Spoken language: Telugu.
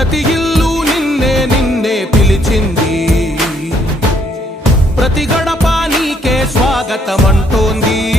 ప్రతి ఇల్లు నిన్నే నిన్నే పిలిచింది ప్రతి గడప కే స్వాగతం అంటోంది